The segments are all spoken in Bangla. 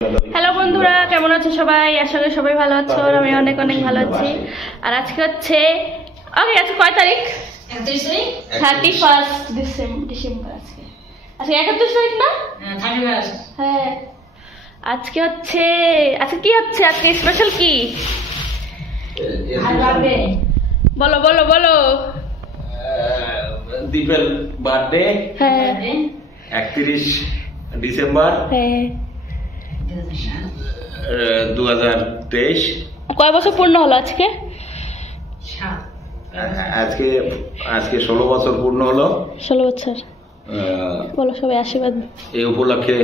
হ্যালো বন্ধুরা, কেমন আছো সবাই? আশা করি সবাই ভালো আছো আর আমি অনেক অনেক ভালো আছি। আর আজকে হচ্ছে আজকে কয় তারিখ? 31 ডিসেম্বর। আজকে 31 তারিখ না? হ্যাঁ, আজকে কি হচ্ছে? আজকে স্পেশাল কি? বলো বলো বলো। দীপের বার্থডে। হ্যাঁ, 31 ডিসেম্বর। হ্যাঁ, 2023। কয় বছর পূর্ণ হলো আজকে? আজকে 16 বছর পূর্ণ হলো। 16 বছর। বলো সবাই আশীর্বাদ। এই উপলক্ষে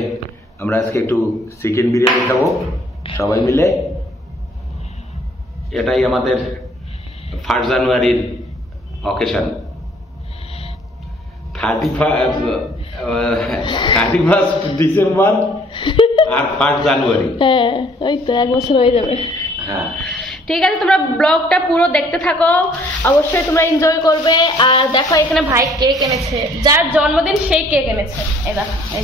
আমরা আজকে একটু চিকেন বিরিয়ানি খাবো সবাই মিলে। এটাই আমাদের 1 জানুয়ারির অকেশন। 31 ডিসেম্বর আর 1 জানুয়ারি। হ্যাঁ, ওই তো 1 বছর হয়ে যাবে। হ্যাঁ, ঠিক আছে, তোমরা ব্লগটা পুরো দেখতে থাকো, অবশ্যই তোমরা এনজয় করবে। আর দেখো এখানে ভাই কেক এনেছে, যার জন্মদিন সেই কেক এনেছে। এই দেখো, এই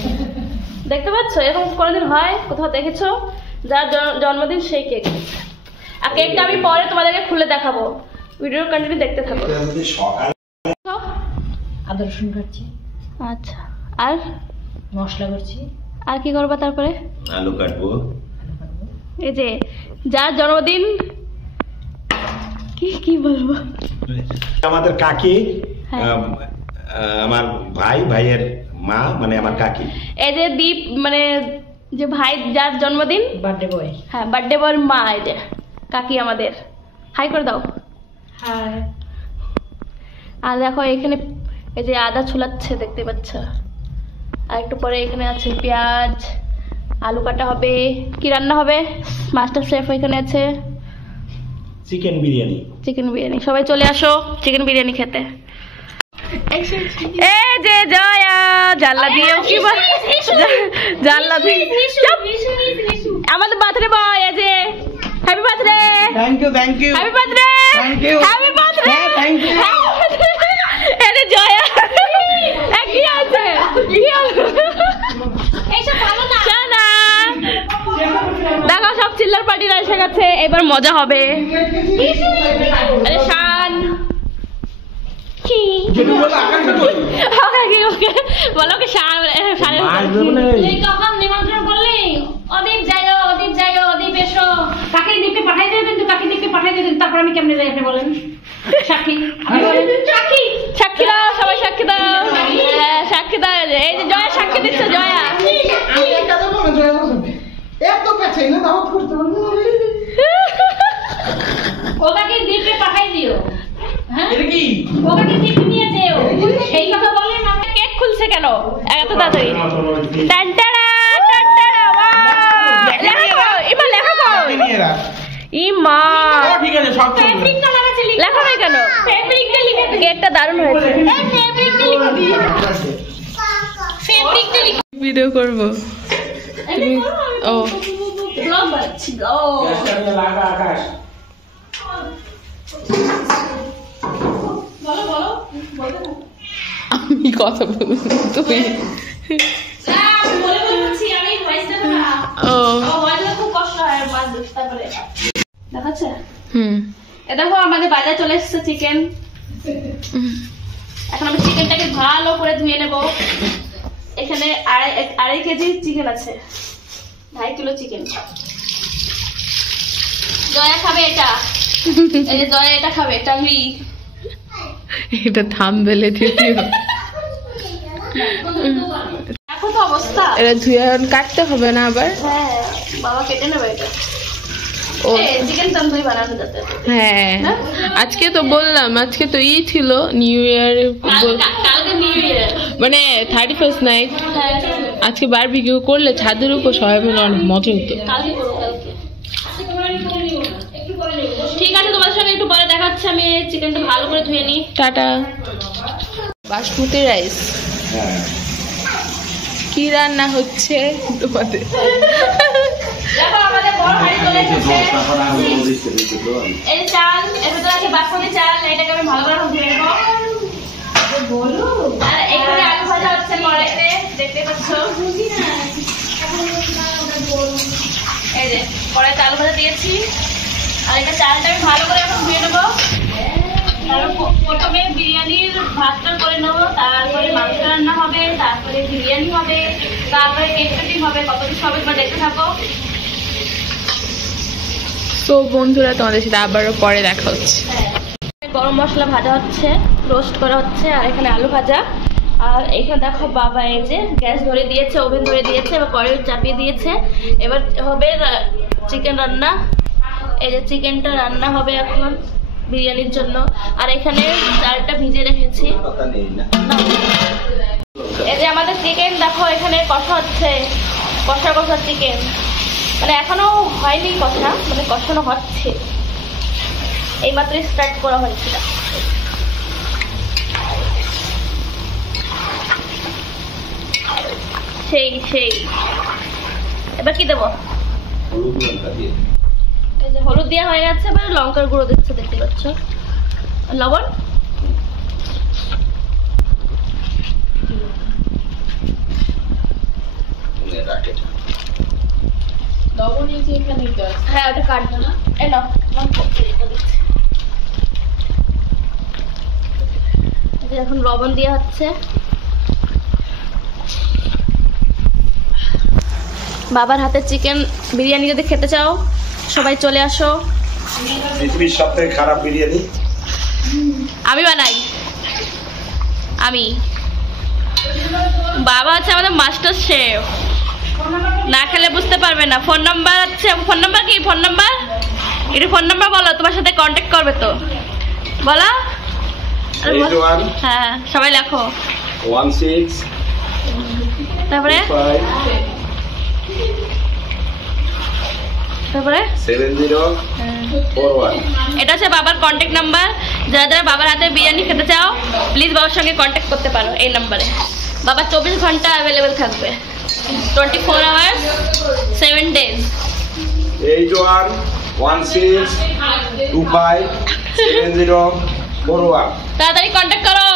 দেখতে পাচ্ছ? এরকম কোনোদিন হয়? কোথাও দেখেছো? যার জন্মদিন সেই কেক এনেছে। আর কেকটা আমি পরে তোমাদেরকে খুলে দেখাবো, ভিডিও কন্টিনিউ দেখতে থাকো। আদা রসুন কাটছি। আচ্ছা, আর মশলা করছি। আর কি করবা তারপরে? আলু কাটবো। এই যে যার জন্মদিন, কি বলবো, আমাদের কাকি, হ্যাঁ। আমার ভাইয়ের মা, মানে আমার কাকি। এই যে দীপ, মানে যে ভাই যার জন্মদিন, বার্থডে বয়। হ্যাঁ, বার্থডে বয়ের মা। এই যে কাকি আমাদের, হাই করে দাও। হ্যাঁ। আর দেখো এখানে এই যে আদা ছুলাচ্ছে, দেখতে পাচ্ছ। আর একটু পরে এখানে আছে পেঁয়াজ, আলু কাটা হবে। কি রান্না হবে? মাস্টার শেফ এখানে আছে। চিকেন বিরিয়ানি। চিকেন বিরিয়ানি। সবাই চলে আসো চিকেন বিরিয়ানি খেতে। এই যে জয়া জানলা দিয়ে কি বল, জানলা দিয়ে আমাদের বার্থডে বয়। এই যে happy birthday. Thank you happy birthday. Thank you happy birthday. Thank you. এই যে জয়া কি আছে? কি আছে? এইসব ভালো না। জানা দেখো সব চিল্লার পার্টিরা এসে গেছে, এবার মজা হবে। আরে শান কি ওকে বলো কি শান এই কখন নিমন্ত্রণ করলি? অদীপ যাইও, অদীপ যাইও, অদীপ এসো। কাকে দীপকে পাঠাই দেবেন, কিন্তু কাকে দীপকে পাঠাই দেবেন, তারপর আমি কেমনে যাই আপনি বলেন? সাক্ষী সাক্ষী সাক্ষী দাও, সবাই সাক্ষী দাও। হ্যাঁ, সাক্ষী দাও। এই যে জয়া সাক্ষী দিচ্ছে। জয়া আমি একটা দেবো না, জয় বসবে এত পেছাই না, দাওয়াত করতে পারবো না। ওটাকে দীপকে পাঠাই দিও। হ্যাঁ, এটা কি? ওটাকে দীপ নিয়ে যেও। এই কথা বলেন। আমরা কেক খুলছে কেন এত তাড়াতাড়ি? টানটাড়া টানটাড়া, ওয়াও! লেখা কই? এবার লেখা কই? ইমা, ঠিক আছে, সব চলবে। ফেব্রিকটা লাগাচ্ছে, লেখা নাই কেন? ফেব্রিকটা লিখে দিই। কেকটা দারুণ হয়েছে। এই ফেব্রিকটা লিখে দিই। ফেব্রিকটা লিখে ভিডিও করব। ও ব্লগ বানাচ্ছি। ও লাগা আকাশ। বলো বলো বলো না। আমি কথা বলবো তুমি। না, আমি বলে বলছি, আমি ভয়েস দেব না। ও ভয়েস দিলে খুব কষ্ট হয়, বাদ দিস তারপরে। দেখাচ্ছে? এ দেখো আমাদের বাজারে চলে এসেছে চিকেন। এখন আমি চিকেনটাকে ভালো করে ধুয়ে নেব। এখানে আড়াই কেজি চিকেন আছে, 2.5 কিলো চিকেন। জয়া খাবে এটা। এই যে জয়া এটা খাবে, টাংলি। এটা থামবেলে দিও। এখন তো অবস্থা। এটা ধুয়ে কাটতে হবে না আবার? হ্যাঁ, বাবা কেটে নেবে এটা। ও চিকেন তন্দুরি বানানো যাতে। হ্যাঁ, আজকে তো বললাম, আজকে তো ছিল নিউ ইয়ার, কালকে নিউ ইয়ার, মানে 31st নাইট। হ্যাঁ আজকে বারবিকিউ করলে ছাদের উপর সবাই মিলে অনেক মজা হতো। কালকে করো, কালকে। ঠিক আছে, তোমাদের সঙ্গে একটু পরে দেখাচ্ছি। আমি চিকেনটা ভালো করে ধুয়ে নিই। টাটা। বাসমতি রাইস কি রান্না হচ্ছে তোমাদের? দেখো আমাদের বড় হাঁড়ি চলে এসেছে। এই চাল, এর ভিতরে আছে বাসমতি চাল। এটাকে আমি ভালো করে ধুয়ে নেবো। আর এখানে আলু ভাজা হচ্ছে কড়াইতে, দেখতে পাচ্ছ। কড়াইতে আলু ভাজা দিয়েছি, আর এটা চালটা আমি ভালো করে এখন ধুয়ে নেবো। তারপর প্রথমে বিরিয়ানির ভাতটা করে নেবো, তারপরে মাংস রান্না হবে, তারপরে বিরিয়ানি হবে, তারপরে কেক কাটিং হবে। কত কিছু হবে তোমরা দেখতে থাকো। তো বন্ধুরা তোমাদের সাথে আবারও পরে দেখা হচ্ছে। গরম মশলা ভাজা হচ্ছে, রোস্ট করা হচ্ছে, আর এখানে আলু ভাজা। আর এখানে দেখো বাবা এই যে গ্যাস ধরে দিয়েছে, ওভেন ধরে দিয়েছে, এবার কড়াই চাপিয়ে দিয়েছে। এবার হবে চিকেন রান্না। এই যে চিকেনটা রান্না হবে এখন বিরিয়ানির জন্য। আর এখানে চালটা ভিজে রেখেছি। এই যে আমাদের চিকেন দেখো এখানে কষা হচ্ছে, কষা কষা চিকেন, মানে এখনো হয়নি কষা, মানে কষানো হচ্ছে, এইমাত্র স্টার্ট করা হয়েছিল। সেই সেই এবার কি দেবো? এই যে হলুদ দেওয়া হয়ে গেছে, এবার লঙ্কার গুঁড়ো দিচ্ছে, দেখতে পাচ্ছ, লবণ। হ্যাঁ ওটা কাটবো না, এই নাও এখন লবণ দেওয়া হচ্ছে। বাবার হাতে চিকেন বিরিয়ানি যদি খেতে চাও সবাই চলে আসো। পৃথিবীর সবথেকে খারাপ বিরিয়ানি আমি বানাই, আমি। বাবা আছে আমাদের মাস্টার শেফ, না খেলে বুঝতে পারবে না। ফোন নাম্বার আছে, ফোন নাম্বার কি? ফোন নাম্বার একটু ফোন নাম্বার বলো, তোমার সাথে কন্ট্যাক্ট করবে তো, বলো। হ্যাঁ সবাই লেখো। 16 তারপরে 7041। এটা হচ্ছে বাবার কন্ট্যাক্ট নাম্বার। যারা যারা বাবার হাতে বিরিয়ানি খেতে চাও প্লিজ বাবার সঙ্গে কন্ট্যাক্ট করতে পারো এই নাম্বারে। বাবা 24 ঘন্টা অ্যাভেলেবেল থাকবে, 24 আওয়ার্স 7 days। 8116257041। তাড়াতাড়ি কন্ট্যাক্ট করো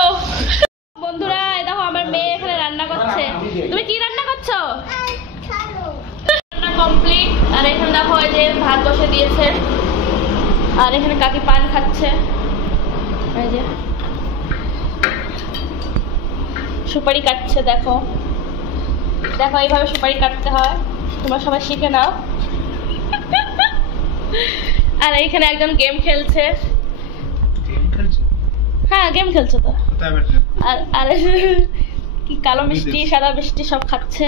বন্ধুরা। এই দেখো আমার মেয়ে এখানে রান্না করছে। তুমি কি রান্না করছো? রান্না কমপ্লিট। আর এখানে দেখো এই যে ভাত বসে দিয়েছে, আর এখানে কাকি পান খাচ্ছে। এই যে সুপারি কাটছে, দেখো দেখো এইভাবে সুপারি কাটতে হয়, তোমরা সবাই শিখে নাও। আর এইখানে একজন গেম খেলছে। হ্যাঁ গেম খেলছে তো। আর আর কি কালো মিষ্টি সাদা মিষ্টি সব খাচ্ছে।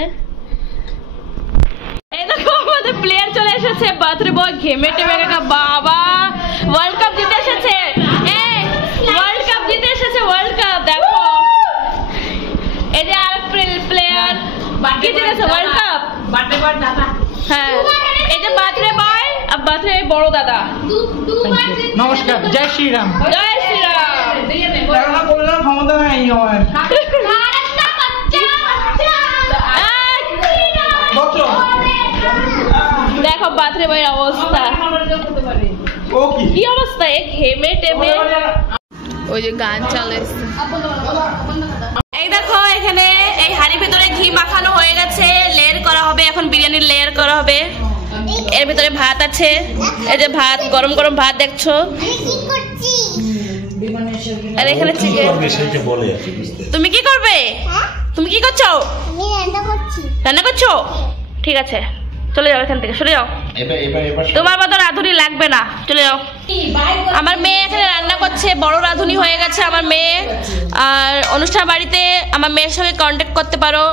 এই দেখো আমাদের প্লেয়ার চলে এসেছে, বাথরে বয় ঘেমে টেমে গেছে। বাবা ওয়ার্ল্ড কাপ জিতে এসেছে, ওয়ার্ল্ড কাপ জিতে এসেছে, ওয়ার্ল্ড কাপ। দেখো এই যে আর প্লেয়ার কি জিতেছে ওয়ার্ল্ড কাপ। হ্যাঁ এই যে বাথরে বয় আর বাথরে বড় দাদা। নমস্কার, জয় শ্রীরাম। জয় শ্রীরাম। বললাম ক্ষমতা নাই আমার। দেখো বাথরে বয়ের অবস্থা, ও কি কি অবস্থা, এক ঘেমে টেমে। ওই যে গান চালাইছে। এই দেখো এখানে এই হাঁড়ির ভিতরে ঘি মাখানো হয়ে গেছে, লেয়ার করা হবে এখন, বিরিয়ানির লেয়ার করা হবে। এর ভিতরে ভাত আছে, এই যে ভাত, গরম গরম ভাত দেখছো। আর এখানে চিকেন। তুমি কি করবে? তুমি কি করছো? রান্না করছো? ঠিক আছে চলে যাও এখান থেকে, সরে যাও। তোমার মতো রাঁধুনি লাগবে না, চলে যাও। আমার মেয়ে এখানে রান্না করছে, বড় রাঁধুনি হয়ে গেছে আমার মেয়ে। আর অনুষ্ঠান বাড়িতে আমার মেয়ের সঙ্গে কন্ট্যাক্ট করতে পারো,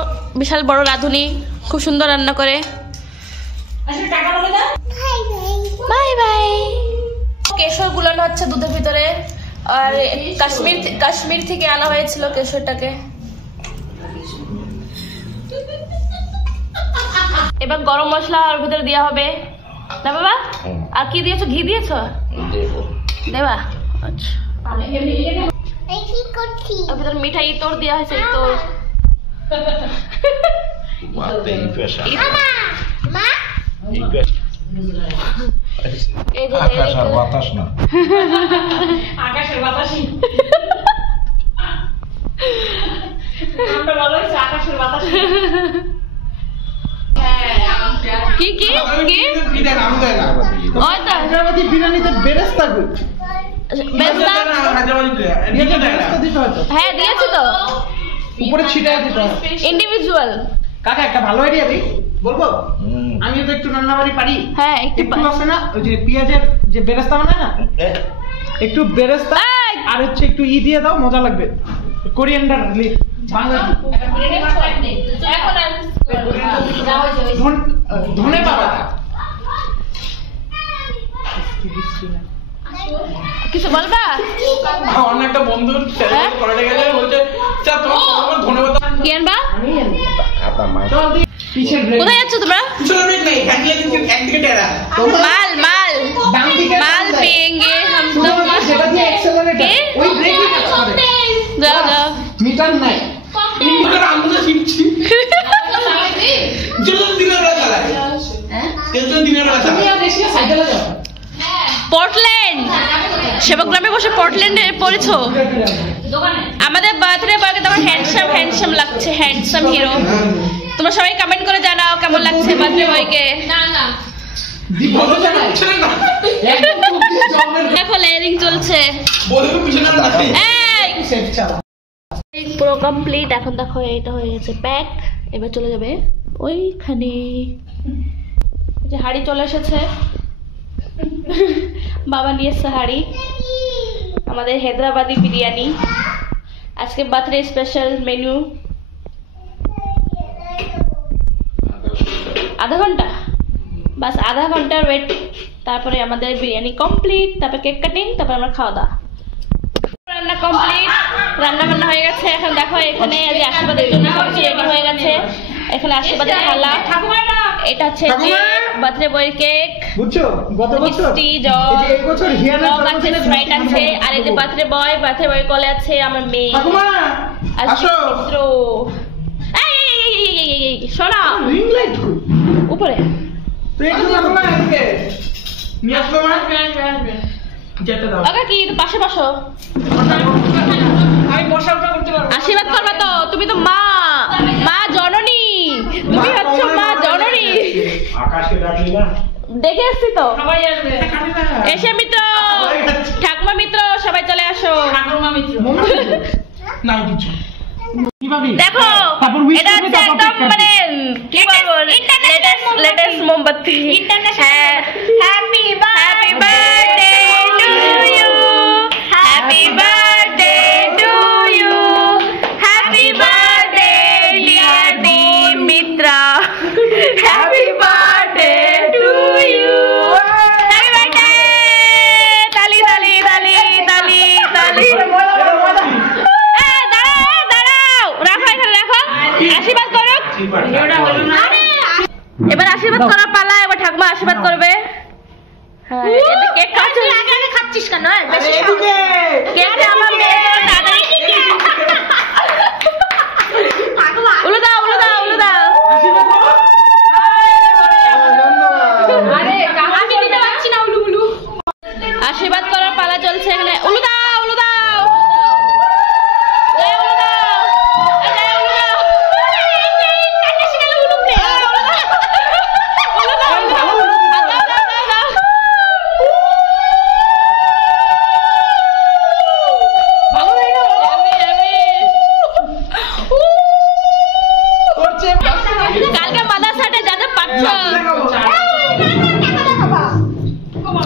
বিশাল বড় রাঁধুনি, খুব সুন্দর রান্না করে। Bye bye. কেশর গুলানো হচ্ছে দুধের ভিতরে, আর কাশ্মীর থেকে আনা হয়েছিল কেশরটাকে। এবার গরম মশলা আর ভিতরে দেওয়া হবে না বাবা? আর কি দিয়েছো? ঘি দিয়েছো? দেবা। আচ্ছা আর ভিতরে মিঠাই ইতর দেওয়া হয়েছে, ইতর। এই যে বাতাস না, আকাশের বাতাসই। আকাশের বাতাস। হ্যাঁ কি কি কি এটা নাম দেয় না ওই তো হায়দ্রাবাদি বিরিয়ানিতে বেরেস্তা কই বেস্তা বেরেস্তা দিতে হয় তো হ্যাঁ দিয়েছি তো উপরে ছিটায় দিতে হয় ইন্ডিভিজুয়াল কাকা একটা ভালো আইডিয়া দিই বলবো আমি তো একটু রান্নাবাড়ি পারি হ্যাঁ একটু একটু আছে না ওই যে পেঁয়াজের যে বেরেস্তা বানায় না একটু বেরেস্তা এই! আর হচ্ছে একটু ই দিয়ে দাও মজা লাগবে কোরিয়ান্ডার বাংলা ধনে পাতা কিছু বলবা আমার একটা বন্ধু করাটে গেছে বলছে স্যার তোমার ধন্যবাদ কি আনবা আতা মাছ চল দি পিছের কোথায় যাচ্ছ তোমরা চলবেন নেই হ্যান্ডেল একদিকে টেরা মাল মাল ডান দিকে মাল পেয়েंगे हम तो সেটা দিয়ে অ্যাক্সেলারেটর কে? ওই ব্রেকই কাজ করে যাও যাও মিটার নাই ইন্ডিকেটর আমরা শিখছি চলুন দিনের বেলা চালায় চলুন দিনের বেলা তুমি চালায় আর দেশে সাইকেলে যাও পোর্টল্যান্ড সেবগ্রামে বসে পোর্টল্যান্ডে পড়েছো আমাদের বার্থডে বয়কে তোমার হ্যান্ডসাম হ্যান্ডসাম লাগছে হ্যান্ডসাম হিরো তোমরা সবাই কমেন্ট করে জানাও কেমন লাগছে বার্থডে বয়কে বলো জানাই ছেড়ে না একদম চুপ দিয়ে জমের দেখো লেয়ারিং চলছে বলবে পিছনে না এই সেট চালা পুরো কমপ্লিট এখন দেখো এটা হয়ে গেছে প্যাক এবার চলে যাবে ওইখানে যে হাড়ি চলে এসেছে বাবা নিয়ে এসছে হাড়ি আমাদের হায়দ্রাবাদি বিরিয়ানি আজকে বার্থডে স্পেশাল মেনু আধা ঘন্টা বাস আধা ঘন্টার ওয়েট তারপরে আমাদের বিরিয়ানি কমপ্লিট তারপর কেক কাটিং তারপর আমরা খাওয়া দাওয়া রান্না কমপ্লিট রান্না বান্না হয়ে গেছে এখন দেখো এখানে আজ আশীর্বাদের জন্য সবকিছু রেডি হয়ে গেছে এখানে আশীর্বাদের থালা এটা হচ্ছে বার্থডে বয়ের কেক বুঝছো গত বছর মিষ্টি জল এই যে এই বছর হিয়ানের জগ আছে স্প্রাইট আছে আর এই যে বার্থডে বয় কলে আছে আমার মেয়ে ঠাকুমা আর আসো মিত্র এই শোনা রিং লাইট কই উপরে তুই একটু ঠাকুমা এদিকে নিয়ে আসলো মা যেটা দাও ওকে কি পাশে বসো আমি বসা উঠা করতে পারবো আশীর্বাদ করবা তো তুমি তো মা মা জননী তুমি হচ্ছে মা জননী আকাশকে ডাকলি না দেখে এসছি তো সবাই আসবে এসে মিত্র ঠাকুমা মিত্র সবাই চলে আসো ঠাকুরমা মিত্র নাই কিছু কিভাবে দেখো তারপর wish এটা করবে, হচ্ছে তারপর একদম cake মানে কি বলবো লেটেস্ট মোমবাতি happy birthday to you happy birthday to you happy birthday dear Mitra happy birthday to you happy birthday তালি তালি তালি তালি তালি আশীর্বাদ করো এবার আশীর্বাদ করার পালা এবার ঠাকুমা আশীর্বাদ করবে হ্যাঁ কেক খাচ্ছিস কেন এদিকে কেকটা আমার মেয়ে তাড়াতাড়ি উলু দাও উলু দাও উলু দাও আশীর্বাদ করো ধন্যবাদ আরে আমি দিতে পারছি না উলু উলু আশীর্বাদ করার পালা চলছে এখানে উলু দাও উলু দাও জয় উলু দাও জয় উলু দাও ভালো লাগে না করছে কালকে মাদ্রাসাটা যা যা পাচ্ছ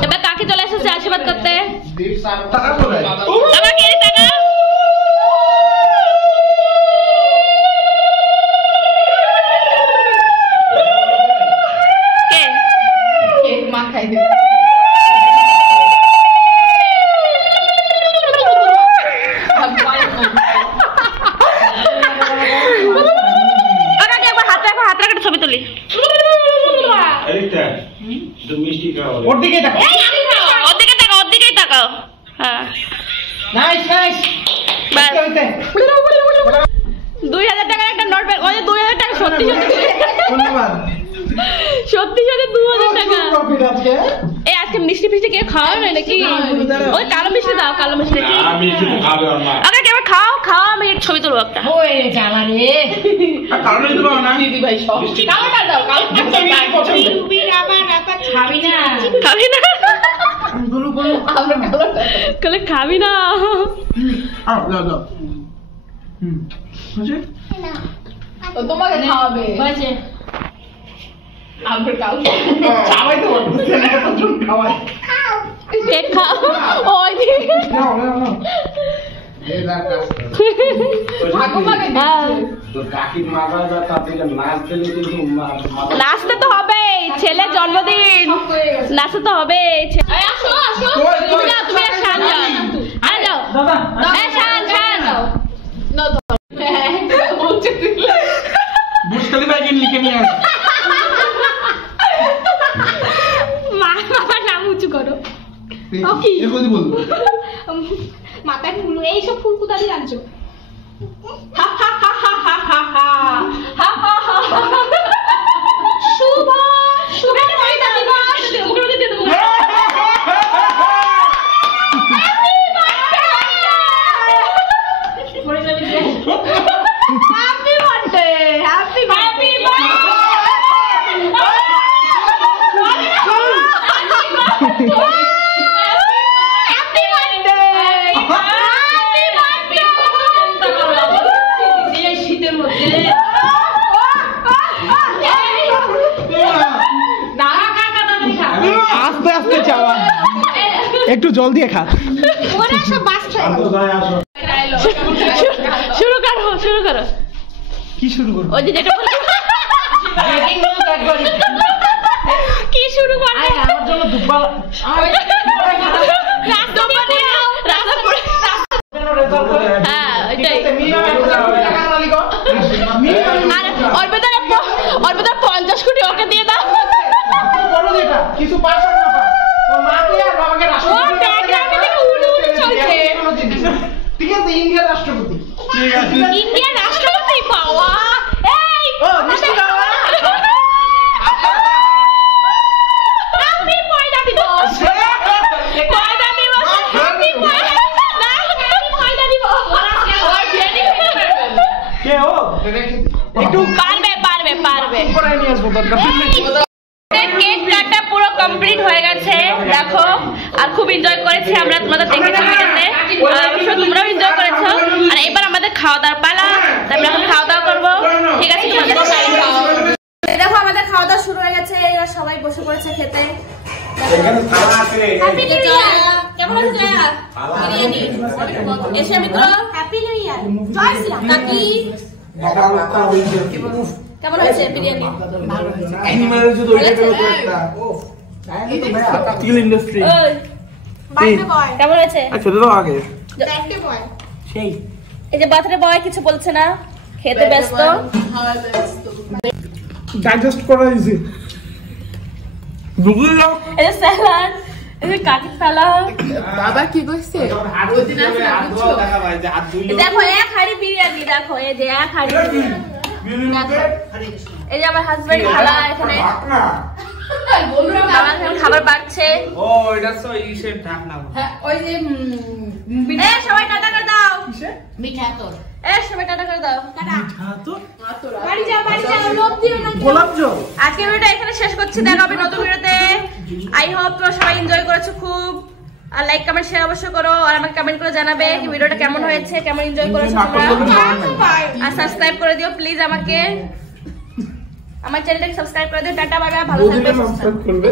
এবার কাকে চলে এসেছে আশীর্বাদ করতে টাকা কোথায় আমাকে এই টাকা কে কেক মাখাই দে ওনাকে একবার হাত রাখো হাত রাখো ছবি তুলি আরেকটা একটু মিষ্টি খাওয়া ওর দিকে দেখো ওদিকেই তাকাও হ্যাঁ নাইস নাইস ব্যাস ওইতে 2000 টাকার একটা নোট ব্যাগ ওই 2000 টাকা সত্যি ধন্যবাদ সত্যি 2000 টাকা প্রফিট আজকে এই আজকে আজকে মিষ্টি ফিষ্টি কেউ খাওয়া নাই নাকি? ওই কালো মিষ্টি দাও, কালো মিষ্টি। আমি শুধু খাবে না। আগে কেউ খাও, খাও, আমি একটু ছবি তুলবো একটা। ওই জ্বালা রে কারণে দিতে পারো না দিদি ভাই সব কালোটা দাও, কালোটা খাবি না খাবি না? গুলো গুলো বলে খাবি না। আও দাও দাও আছে ও তোমাকে খাওয়াবে হয়েছে আমরা কাউ খাওয়াই তো বলতে না প্রথম খাওয়াই কেক খাও। ওই নাও নাও নাও এই লাগা ঠাকুমাকে তো কাকির মাথাটা তাতে নাচ দিলে কিন্তু নাচতে তো হবে, ছেলের জন্মদিন, নাচতে তো হবে। আসো আসো, তুমি যাও, তুমি আর শান যাও। আরে যাও দাদা এই শান, শান বুঝকালি ভাইকে লিখে নিয়ে আসো বাবার নাম উঁচু করো। কি এগুলি বল মাথায় ফুল, এইসব ফুল কোথা দিয়ে আনছো? শুভ শুভ ময়দা দিবস। মুখের মধ্যে দিয়ে দেবো। হ্যাপি বার্থডে, হ্যাপি বার্থডে, শীতের মধ্যে আস্তে আস্তে চাওয়া একটু জল দিয়ে খা ওরা সব বাচ্চা। শুরু করো, শুরু করো। কি শুরু করব ওই যে যেটা কি শুরু করবে? আমার জন্য দুব্বা রাস্তা পড়ে রাস্তা পড়ে। হ্যাঁ ওইটাই। আর ওর ভেতরে 50 কোটি ওকে দিয়ে দাও। কিছু পাস না পাস তো মাকে আর বাবাকে ও ব্যাকগ্রাউন্ডে থেকে উড়ে উড়ে চলছে। ঠিক আছে ইন্ডিয়ার রাষ্ট্রপতি ঠিক আছে ইন্ডিয়ান রাষ্ট্রপতি পাওয়া। এই ও মিষ্টি খাওয়া হ্যাপি পয়লা দিবস। পয়লা দিবস, হ্যাপি পয়লা না, হ্যাপি পয়লা দিবস। কে ও একটু পারবে পারবে পারবে। পরে নিয়ে আসবো দরকার কেক কাটা পুরো কমপ্লিট হয়ে গেছে দেখো, আর খুব এনজয় করেছি আমরা, তোমাদের দেখেছি ভিডিওতে, অবশ্যই তোমরাও এনজয় করেছো। আর এবার আমাদের খাওয়া দাওয়ার পালা, তারপরে এখন খাওয়া দাওয়া করবো। ঠিক আছে, তোমাদের দেখো আমাদের খাওয়া দাওয়া শুরু হয়ে গেছে, এরা সবাই বসে পড়েছে খেতে। এখানে খাওয়া আছে হ্যাপি নিউ ইয়ার। কেমন আছো জয়া? বিরিয়ানি এসে মিত্র, হ্যাপি নিউ ইয়ার। জয় শ্রী রাম। কাকি কেমন হয়েছে বিরিয়ানি? ভালো হয়েছে। অ্যানিমালের যদি ওইটা তো একটা স্টিল ইন্ডাস্ট্রি ওই বার্থডে বয় কেমন হয়েছে? আচ্ছা তো আগে বার্থডে বয় সেই এই যে বার্থডে বয় কিছু বলছে না, খেতে ব্যস্ত। ডাইজেস্ট করা ইজি বুঝলো এই যে স্যালাড, এই যে কাঠি সালাদ। বাবা কি করছে ওই দিন আসলে বুঝছো দেখো এক হাড়ি বিরিয়ানি, দেখো এই যে এক হাড়ি। এই যে আমার হাজবেন্ড খালা এখানে আমার এখন খাবার বাড়ছে। ও এটা তো ইসের ঢাকনা হ্যাঁ ওই যে এ সবাই টাটা করে দাও। মিঠা তোর এ সবাই টাটা করে দাও। টাটা। বাড়ি যাও লোভ দিও না গোলাপ জল আজকে ভিডিওটা এখানে শেষ করছি, দেখা হবে নতুন ভিডিওতে। আই হোপ তোমরা সবাই এনজয় করেছো খুব। আর লাইক কমেন্ট শেয়ার অবশ্যই করো, আর আমাকে কমেন্ট করে জানাবে কি ভিডিওটা কেমন হয়েছে, কেমন এনজয় করেছো তোমরা। আর সাবস্ক্রাইব করে দিও প্লিজ আমাকে, আমার চ্যানেলটাকে সাবস্ক্রাইব করে দিও। টাটা বাই বাই, ভালো থাকবে। সাবস্ক্রাইব করবে।